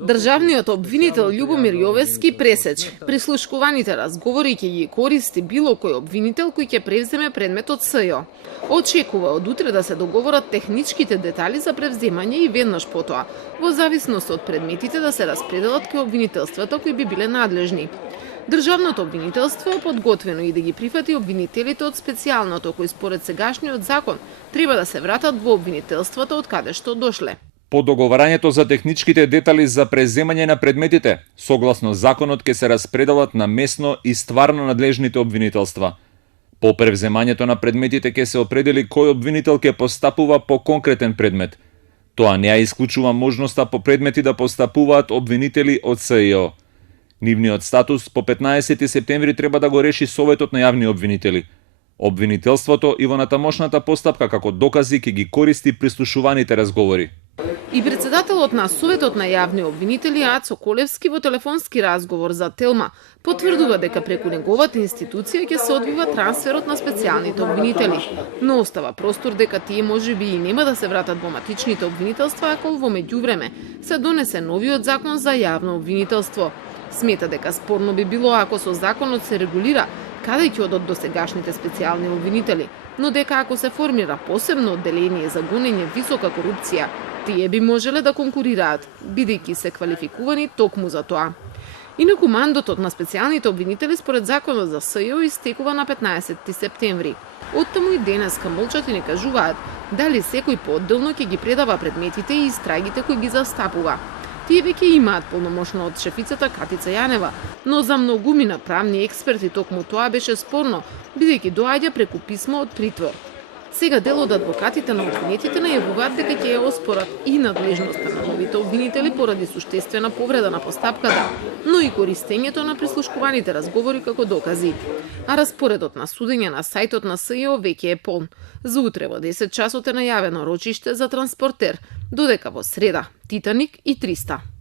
Државниот обвинител Љубомир Јовески пресече прислушкуваните разговори ќе ги користи било кој обвинител кој ќе превземе предметот СЈО. Очекува од утре да се договорат техничките детали за превземање и веднаш потоа, во зависност од предметите да се распределат кај обвинителствата кои би биле надлежни. Државното обвинителство е подготвено и да ги прифати обвинителите од специјалното кои според сегашниот закон треба да се вратат во обвинителството од каде што дошле. По договарањето за техничките детали за преземање на предметите, согласно законот ќе се распределат на местно и стварно надлежните обвинителства. По превземањето на предметите ќе се определи кој обвинител ќе постапува по конкретен предмет. Тоа не ја исклучува можноста по предмети да постапуваат обвинители од СЈО. Нивниот статус по 15 септември треба да го реши Советот на јавни обвинители. Обвинителството и во натамошната постапка како докази ќе ги користи прислушуваните разговори. И председателот на Советот на јавни обвинители Ацо Колевски во телефонски разговор за Телма потврдува дека преку неговата институција ќе се одвива трансферот на специјалните обвинители, но остава простор дека тие можеби и нема да се вратат во матичните обвинителства ако во меѓувреме се донесе новиот закон за јавно обвинителство. Смета дека спорно би било ако со законот се регулира каде ќе одат досегашните специјални обвинители, но дека ако се формира посебно одделение за гонење висока корупција, тие би можеле да конкурираат, бидејќи се квалификувани токму за тоа. Инаку мандатот на специјалните обвинители според законот за СЈО истекува на 15 септември. Оттаму и денеска молчат и не кажуваат дали секој поодделно ќе ги предава предметите и истрагите кои ги застапува. Тие веќе имаат полномошно од шефицата Катица Јанева, но за многумина правни експерти токму тоа беше спорно, бидејќи доаѓа преку писмо од притвор. Сега дел од адвокатите на обвинетите најавуваат дека ќе ја оспорат и надлежноста на новите обвинители поради суштествена повреда на постапката, но и користењето на прислушкуваните разговори како докази. А распоредот на судење на сајтот на СЈО веќе е полн. За утре во 10 часот е најавено рочиште за Транспортер, додека во среда Титаник и 300.